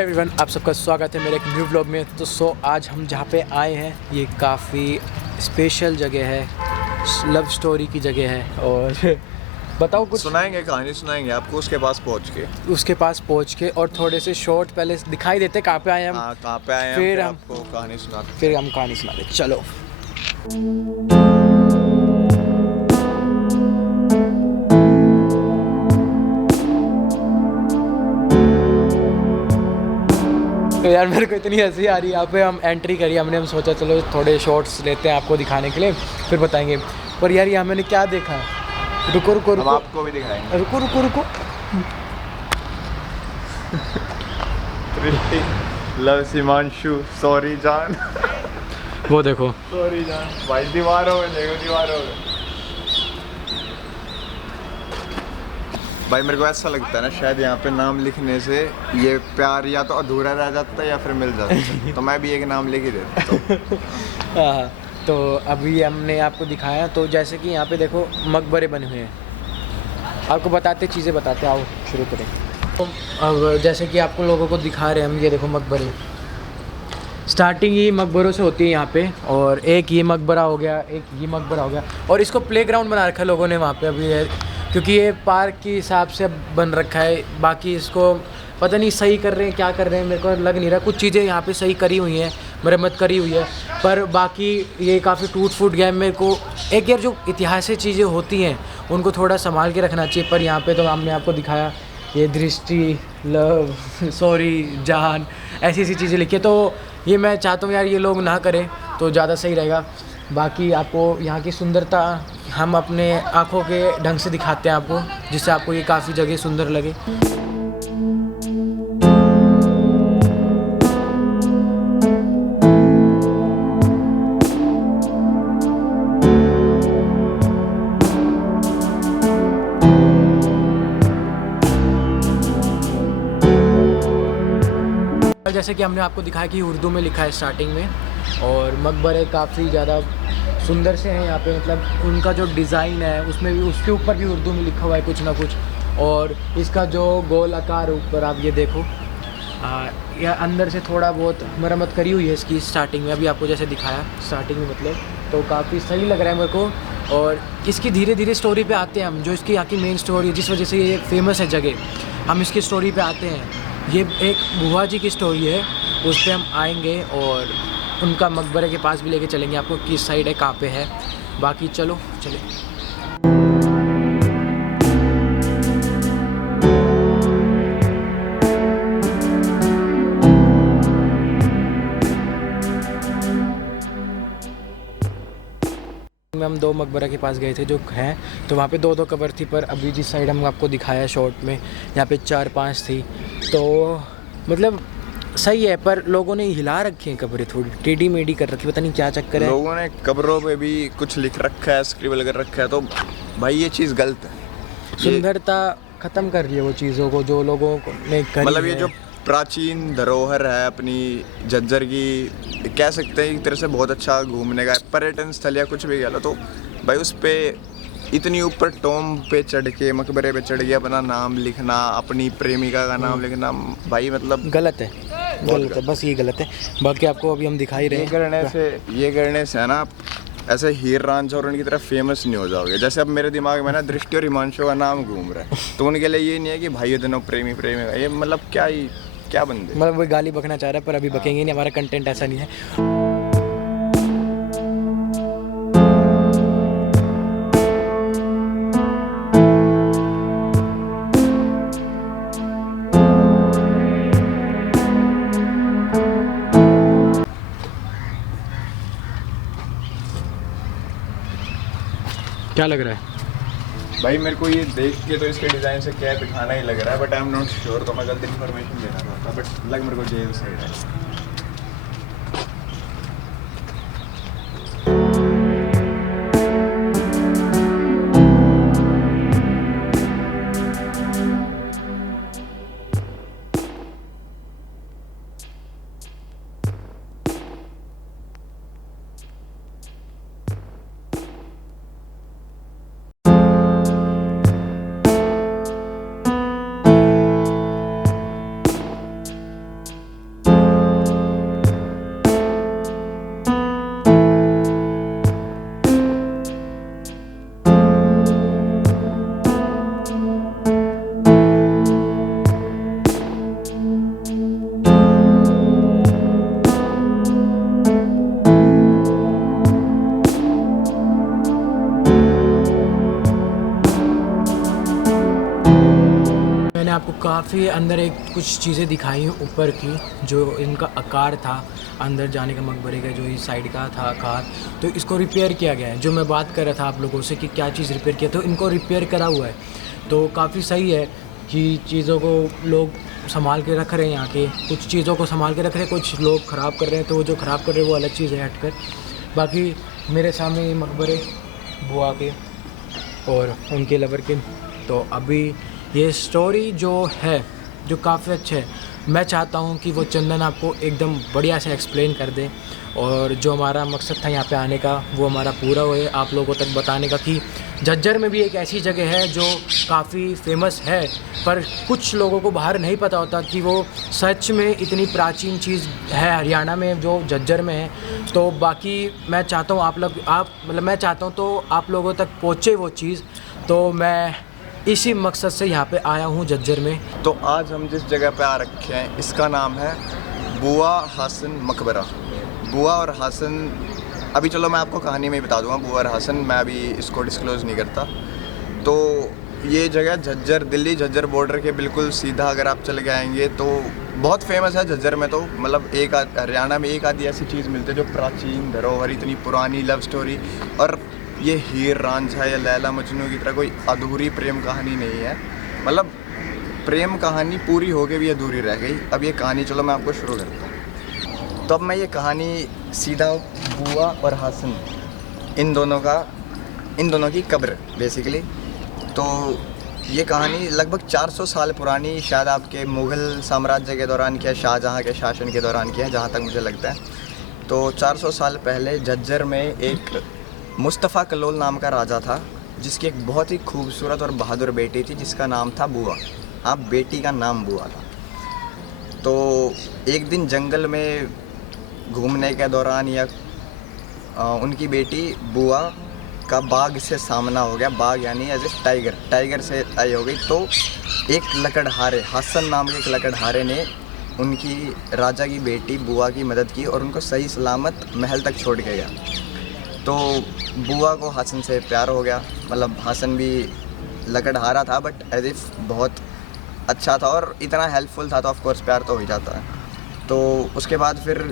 Everyone, आप सबका स्वागत है मेरे एक न्यू व्लॉग में। तो आज हम जहाँ पे आए हैं ये काफ़ी स्पेशल जगह है, लव स्टोरी की जगह है। और बताओ कुछ। सुनाएंगे, कहानी सुनाएंगे आपको उसके पास पहुँच के और थोड़े से शॉर्ट पहले दिखाई देते कहाँ पे आए हम। हाँ, कहाँ पे आए हैं, फिर हम आपको कहानी सुनाते फिर हम कहानी सुना दें। चलो। तो यार मेरे को इतनी हंसी आ रही है। यहाँ पे हम एंट्री करी हमने, हम सोचा चलो थोड़े शॉर्ट्स लेते हैं आपको दिखाने के लिए, फिर बताएंगे। पर यार यहाँ मैंने क्या देखा, रुको रुको हम रुको, आपको भी दिखाएंगे। रुको रुको रुको। लव हिमांशु, सॉरी जान। वो देखो, सॉरी जान भाई, दीवारों में देखो, दीवारों में। भाई मेरे को ऐसा लगता है ना, शायद यहाँ पे नाम लिखने से ये प्यार या तो अधूरा रह जाता है या फिर मिल जाता है। तो मैं भी एक नाम लिख ही देता हूँ। हाँ। तो अभी हमने आपको दिखाया, तो जैसे कि यहाँ पे देखो मकबरे बने हुए हैं। आपको बताते चीज़ें बताते, आओ शुरू करें। तो अब जैसे कि आपको लोगों को दिखा रहे हैं हम, ये देखो मकबरे। स्टार्टिंग ही मकबरों से होती है यहाँ पे। और एक ये मकबरा हो गया, एक ये मकबरा हो गया, और इसको प्लेग्राउंड बना रखा है लोगों ने वहाँ पे अभी है, क्योंकि ये पार्क के हिसाब से बन रखा है। बाकी इसको पता नहीं सही कर रहे हैं क्या कर रहे हैं, मेरे को लग नहीं रहा। कुछ चीज़ें यहाँ पे सही करी हुई हैं, मरम्मत करी हुई है, पर बाकी ये काफ़ी टूट फूट गया है। मेरे को एक यार जो ऐतिहासिक चीज़ें होती हैं उनको थोड़ा संभाल के रखना चाहिए। पर यहाँ पे तो हमने आपको दिखाया, ये दृष्टि, लव, सॉरी, जान, ऐसी ऐसी चीज़ें लिखी है। तो ये मैं चाहता हूँ यार ये लोग ना करें तो ज़्यादा सही रहेगा। बाकी आपको यहाँ की सुंदरता हम अपने आँखों के ढंग से दिखाते हैं आपको, जिससे आपको ये काफ़ी जगह सुंदर लगे। जैसे कि हमने आपको दिखाया कि उर्दू में लिखा है स्टार्टिंग में, और मकबरे काफ़ी ज़्यादा सुंदर से हैं यहाँ पे। मतलब उनका जो डिज़ाइन है उसमें भी, उसके ऊपर भी उर्दू में लिखा हुआ है कुछ ना कुछ। और इसका जो गोल आकार ऊपर आप ये देखो, या अंदर से थोड़ा बहुत मरम्मत करी हुई है इसकी स्टार्टिंग में, अभी आपको जैसे दिखाया स्टार्टिंग में, मतलब तो काफ़ी सही लग रहा है मेरे को। और इसकी धीरे धीरे स्टोरी पे आते हैं हम, जो इसकी यहाँ की मेन स्टोरी है, जिस वजह से ये फेमस है जगह, हम इसकी स्टोरी पे आते हैं। ये एक बुआ जी की स्टोरी है, उस पर हम आएंगे और उनका मकबरे के पास भी लेके चलेंगे आपको, किस साइड है, कहाँ पे है। बाकी चलो चले। में हम दो मकबरा के पास गए थे जो हैं, तो वहाँ पे दो दो कबर थी। पर अभी जिस साइड हम आपको दिखाया शॉर्ट में, यहाँ पे 4-5 थी। तो मतलब सही है, पर लोगों ने हिला रखी हैं कब्रें, थोड़ी टेढ़ी मेढ़ी कर रखी, पता नहीं क्या चक्कर है। लोगों ने कब्रों पे भी कुछ लिख रखा है, स्क्रिबल कर रखा है, तो भाई ये चीज़ गलत है। सुंदरता ख़त्म कर रही है वो चीज़ों को जो लोगों ने करी मतलब ये है। जो प्राचीन धरोहर है अपनी झज्जर की, कह सकते हैं एक तरह से बहुत अच्छा घूमने का पर्यटन स्थल या कुछ भी कह लो, तो भाई उस पे इतनी ऊपर टॉम पे चढ़ के, मकबरे पे चढ़ के अपना नाम लिखना, अपनी प्रेमिका का नाम लिखना, भाई मतलब गलत है, गलत है, बस ये गलत है। बाकी आपको अभी हम दिखा ही रहे हैं। ये करने से है ना, ऐसे हीर रांझा और उनकी तरफ फेमस नहीं हो जाओगे। जैसे अब मेरे दिमाग में ना दृष्टि और हिमांशु का नाम घूम रहा है, तो उनके लिए ये नहीं है कि भाई दोनों प्रेमी प्रेमिका, ये मतलब क्या बंदे, मतलब वो गाली बकना चाह रहा है, पर अभी बकेंगे नहीं, हमारा कंटेंट ऐसा नहीं है। क्या लग रहा है भाई मेरे को ये देख के तो इसके डिज़ाइन से क्या दिखाना ही लग रहा है, but I am not sure, तो मैं गलत इन्फॉर्मेशन देना चाहता, बट लग मेरे को जेल साइड है। आपको काफ़ी अंदर एक कुछ चीज़ें दिखाई हैं ऊपर की, जो इनका आकार था अंदर जाने का मकबरे का, जो इस साइड का था आकार, तो इसको रिपेयर किया गया है। जो मैं बात कर रहा था आप लोगों से कि क्या चीज़ रिपेयर किया, तो इनको रिपेयर करा हुआ है। तो काफ़ी सही है कि चीज़ों को लोग संभाल के रख रहे हैं। यहाँ के कुछ चीज़ों को संभाल के रख रहे हैं, कुछ लोग ख़राब कर रहे हैं, तो वो जो ख़राब कर रहे हैं वो अलग चीज़ है हटकर। बाकी मेरे सामने ये मकबरे बुआ के और उनके लवर के। तो अभी ये स्टोरी जो है जो काफ़ी अच्छा है, मैं चाहता हूँ कि वो चंदन आपको एकदम बढ़िया से एक्सप्लेन कर दे, और जो हमारा मकसद था यहाँ पे आने का वो हमारा पूरा हुए, आप लोगों तक बताने का कि झज्जर में भी एक ऐसी जगह है जो काफ़ी फेमस है, पर कुछ लोगों को बाहर नहीं पता होता कि वो सच में इतनी प्राचीन चीज़ है हरियाणा में जो झज्जर में है। तो बाकी मैं चाहता हूँ मैं चाहता हूँ तो आप लोगों तक पहुँचे वो चीज़। तो मैं इसी मकसद से यहाँ पे आया हूँ झज्जर में। तो आज हम जिस जगह पे आ रखे हैं इसका नाम है बुआ हासन मकबरा। बुआ और हासन, अभी चलो मैं आपको कहानी में ही बता दूंगा। बुआ और हासन मैं अभी इसको डिस्क्लोज़ नहीं करता। तो ये जगह झज्जर, दिल्ली झज्जर बॉर्डर के बिल्कुल सीधा अगर आप चले के आएंगे तो बहुत फेमस है झज्जर में। तो मतलब हरियाणा में एक आधी ऐसी चीज़ मिलती है जो प्राचीन धरोहर, इतनी पुरानी लव स्टोरी, और ये हीर रांझा या लैला मजनू की तरह कोई अधूरी प्रेम कहानी नहीं है। मतलब प्रेम कहानी पूरी हो के भी अधूरी रह गई। अब ये कहानी चलो मैं आपको शुरू करता हूँ। तो अब मैं ये कहानी सीधा बुआ और हासन इन दोनों की कब्र बेसिकली। तो ये कहानी लगभग 400 साल पुरानी, शायद आपके मुग़ल साम्राज्य के दौरान की है, शाहजहाँ के शासन के दौरान की है जहाँ तक मुझे लगता है। तो 400 साल पहले झज्जर में एक मुस्तफ़ा कलोल नाम का राजा था, जिसकी एक बहुत ही खूबसूरत और बहादुर बेटी थी जिसका नाम था बुआ। हाँ, बेटी का नाम बुआ था। तो एक दिन जंगल में घूमने के दौरान या उनकी बेटी बुआ का बाघ से सामना हो गया। बाघ यानी एज ए टाइगर से आई हो गई। तो एक लकड़हारे, हसन नाम के एक लकड़हारे ने उनकी राजा की बेटी बुआ की मदद की और उनको सही सलामत महल तक छोड़ के गया। तो बुआ को हसन से प्यार हो गया। मतलब हसन भी लकड़हारा था बट एज इफ बहुत अच्छा था और इतना हेल्पफुल था, तो ऑफ कोर्स प्यार तो हो ही जाता है। तो उसके बाद फिर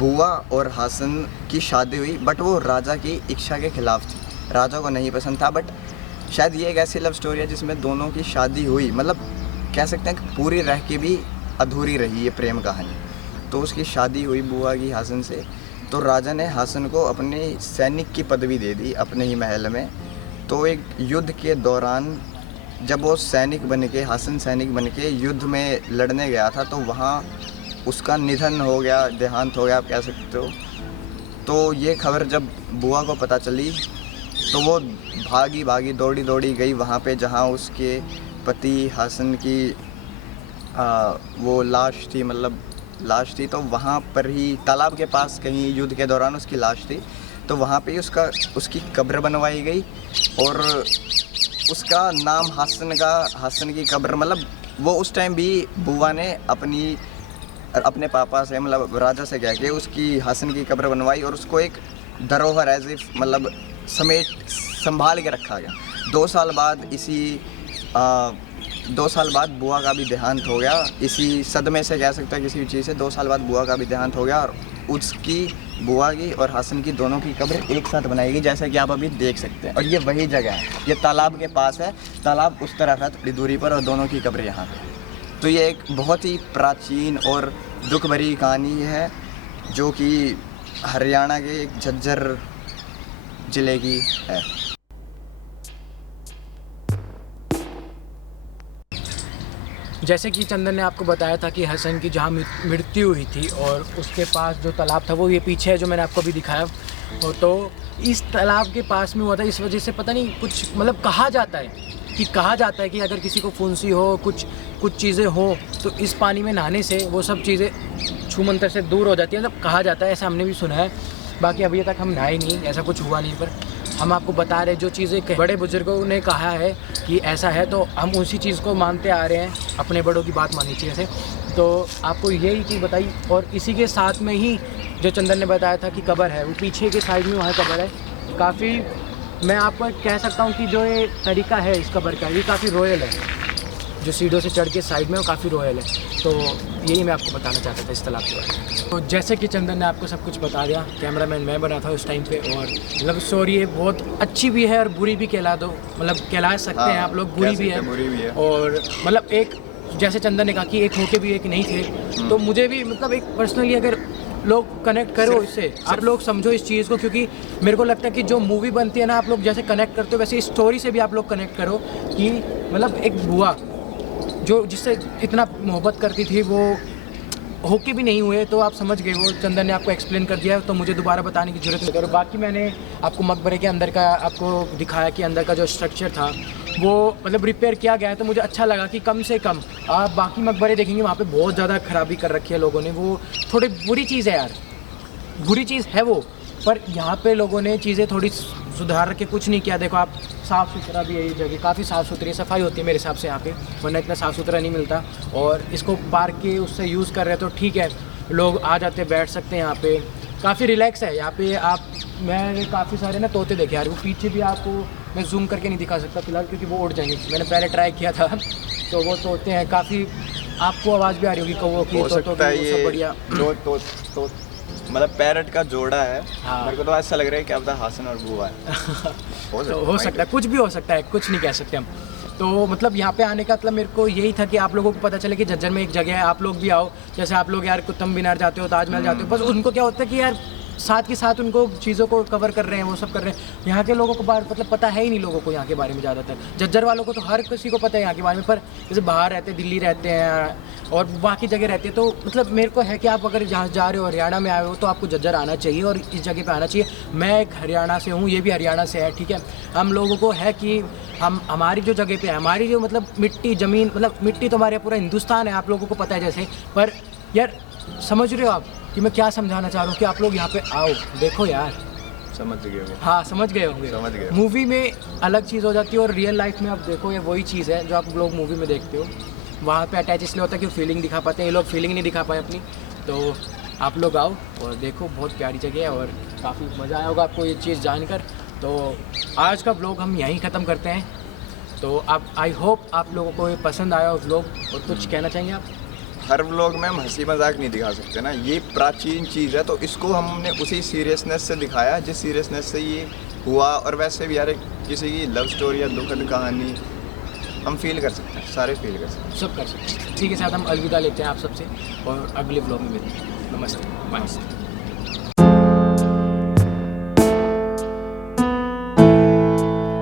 बुआ और हसन की शादी हुई, बट वो राजा की इच्छा के ख़िलाफ़ थी। राजा को नहीं पसंद था, बट शायद ये एक ऐसी लव स्टोरी है जिसमें दोनों की शादी हुई, मतलब कह सकते हैं कि पूरी रह के भी अधूरी रही ये प्रेम कहानी। तो उसकी शादी हुई बुआ की हसन से। तो राजा ने हसन को अपने सैनिक की पदवी दे दी अपने ही महल में। तो एक युद्ध के दौरान जब वो हसन सैनिक बन के युद्ध में लड़ने गया था, तो वहाँ उसका निधन हो गया, देहांत हो गया आप कह सकते हो। तो ये खबर जब बुआ को पता चली तो वो भागी दौड़ी गई वहाँ पे जहाँ उसके पति हसन की वो लाश थी। तो वहाँ पर ही तालाब के पास कहीं युद्ध के दौरान उसकी लाश थी। तो वहाँ पे ही उसकी कब्र बनवाई गई और उसका नाम हसन की कब्र, मतलब वो उस टाइम भी बुआ ने अपने पापा से, मतलब राजा से कह के उसकी हसन की कब्र बनवाई और उसको एक धरोहर एज इफ मतलब संभाल के रखा गया। 2 साल बाद बुआ का भी देहांत हो गया। इसी सदमे से कह सकते हैं किसी भी चीज़ से 2 साल बाद बुआ का भी देहांत हो गया और उसकी बुआ की और हसन की दोनों की कब्र एक साथ बनाई गई, जैसा कि आप अभी देख सकते हैं। और ये वही जगह है, ये तालाब के पास है। तालाब उस तरफ है थोड़ी दूरी पर और दोनों की कब्र यहाँ पे। तो ये एक बहुत ही प्राचीन और दुख भरी कहानी है जो कि हरियाणा के एक झज्जर ज़िले की है। जैसे कि चंदन ने आपको बताया था कि हसन की जहाँ मृत्यु हुई थी और उसके पास जो तालाब था वो ये पीछे है जो मैंने आपको अभी दिखाया। तो इस तालाब के पास में हुआ था, इस वजह से पता नहीं कुछ मतलब कहा जाता है कि अगर किसी को फुंसी हो, कुछ चीज़ें हो तो इस पानी में नहाने से वो सब चीज़ें छूमंतर से दूर हो जाती है। मतलब कहा जाता है, ऐसा हमने भी सुना है। बाकी अभी तक हम नहाए नहीं, ऐसा कुछ हुआ नहीं, पर हम आपको बता रहे जो चीज़ें बड़े बुजुर्गों ने कहा है कि ऐसा है, तो हम उसी चीज़ को मानते आ रहे हैं। अपने बड़ों की बात माननी चाहिए ऐसे। तो आपको यही चीज़ बताई और इसी के साथ में ही जो चंदन ने बताया था कि कब्र है वो पीछे के साइड में वहाँ कब्र है। काफ़ी मैं आपको कह सकता हूँ कि जो ये तरीका है इस कब्र का, ये काफ़ी रॉयल है। जो सीढ़ियों से चढ़ के साइड में वो काफ़ी रॉयल है। तो यही मैं आपको बताना चाहता था इस तालाब के बारे में। तो जैसे कि चंदन ने आपको सब कुछ बता दिया, कैमरामैन मैं बना था उस टाइम पे, और मतलब स्टोरी ये बहुत अच्छी भी है और बुरी भी कहला दो, मतलब कहला सकते हैं आप लोग, बुरी भी है। और मतलब एक जैसे चंदन ने कहा कि एक होके भी एक नहीं थे, तो मुझे भी मतलब एक पर्सनली अगर लोग कनेक्ट करो इससे, आप लोग समझो इस चीज़ को, क्योंकि मेरे को लगता है कि जो मूवी बनती है ना, आप लोग जैसे कनेक्ट करते हो वैसे इस स्टोरी से भी आप लोग कनेक्ट करो कि मतलब एक बुआ जो जिससे इतना मोहब्बत करती थी वो होके भी नहीं हुए, तो आप समझ गए। वो चंदन ने आपको एक्सप्लेन कर दिया, तो मुझे दोबारा बताने की जरूरत नहीं करो। बाकी मैंने आपको मकबरे के अंदर का आपको दिखाया कि अंदर का जो स्ट्रक्चर था वो मतलब रिपेयर किया गया है, तो मुझे अच्छा लगा कि कम से कम आप बाकी मकबरे देखेंगे वहाँ पे बहुत ज़्यादा ख़राबी कर रखी है लोगों ने। वो थोड़ी बुरी चीज़ है यार, बुरी चीज़ है वो, पर यहाँ पे लोगों ने चीज़ें थोड़ी सुधार के कुछ नहीं किया। देखो आप, साफ़ सुथरा भी है ये जगह, काफ़ी साफ़ सुथरी सफाई होती है मेरे हिसाब से यहाँ पे, वरना इतना साफ़ सुथरा नहीं मिलता। और इसको पार्क के उससे यूज़ कर रहे हैं तो ठीक है, लोग आ जाते बैठ सकते हैं यहाँ पे, काफ़ी रिलैक्स है यहाँ पे। आप, मैंने काफ़ी सारे ना तोते देखे यार, वो पीछे भी आपको मैं जूम करके नहीं दिखा सकता फिलहाल क्योंकि वो उड़ जाएंगे, मैंने पहले ट्राई किया था। तो वो तोते हैं काफ़ी, आपको आवाज़ भी आ रही होगी कौवों की, तोतों की, वो सब बढ़िया। तो मतलब पैरट का जोड़ा है। हाँ। मेरे को तो ऐसा लग रहा है क्या पता हासन और बुआ है। हो सकता है, कुछ भी हो सकता है, कुछ नहीं कह सकते हम। तो मतलब यहाँ पे आने का मतलब मेरे को यही था कि आप लोगों को पता चले कि झज्जर में एक जगह है, आप लोग भी आओ। जैसे आप लोग यार कुतुब मीनार जाते हो, ताजमहल जाते हो, बस उनको क्या होता है कि यार साथ के साथ उनको चीज़ों को कवर कर रहे हैं, वो सब कर रहे हैं। यहाँ के लोगों को बारे मतलब पता है ही नहीं लोगों को यहाँ के बारे में ज़्यादातर। झज्जर वालों को तो हर किसी को पता है यहाँ के बारे में, पर जैसे बाहर रहते हैं, दिल्ली रहते हैं और बाकी जगह रहते हैं, तो मतलब मेरे को है कि आप अगर जहाँ जा रहे हो, हरियाणा में आए हो, तो आपको झज्जर आना चाहिए और इस जगह पे आना चाहिए। मैं एक हरियाणा से हूँ, ये भी हरियाणा से है, ठीक है। हम लोगों को है कि हम हमारी जो जगह पे है, हमारी जो मतलब मिट्टी ज़मीन, मतलब मिट्टी तो हमारे पूरा हिंदुस्तान है, आप लोगों को पता है जैसे। पर यार समझ रहे हो आप कि मैं क्या समझाना चाह रहा हूँ, कि आप लोग यहाँ पे आओ, देखो यार। समझ गए हो? हाँ समझ गए होंगे। समझ गए। मूवी में अलग चीज़ हो जाती है और रियल लाइफ में आप देखो ये वही चीज़ है जो आप लोग मूवी में देखते हो। वहाँ पे अटैच इसलिए होता है कि फीलिंग दिखा पाते हैं, ये लोग फीलिंग नहीं दिखा पाए अपनी। तो आप लोग आओ और देखो, बहुत प्यारी जगह है और काफ़ी मज़ा आया होगा आपको ये चीज़ जानकर। तो आज का व्लॉग हम यहीं ख़त्म करते हैं। तो आप, आई होप आप लोगों को ये पसंद आया व्लॉग, और कुछ कहना चाहेंगे आप? हर व्लॉग में हम हंसी मजाक नहीं दिखा सकते ना, ये प्राचीन चीज़ है, तो इसको हमने उसी सीरियसनेस से दिखाया जिस सीरियसनेस से ये हुआ। और वैसे भी यार किसी की लव स्टोरी या दुखद कहानी हम फील कर सकते हैं, सारे फील कर सकते हैं, सब कर सकते हैं। ठीक है, साथ हम अलविदा लेते हैं आप सबसे और अगले व्लॉग में मिलते हैं। नमस्ते, बाय।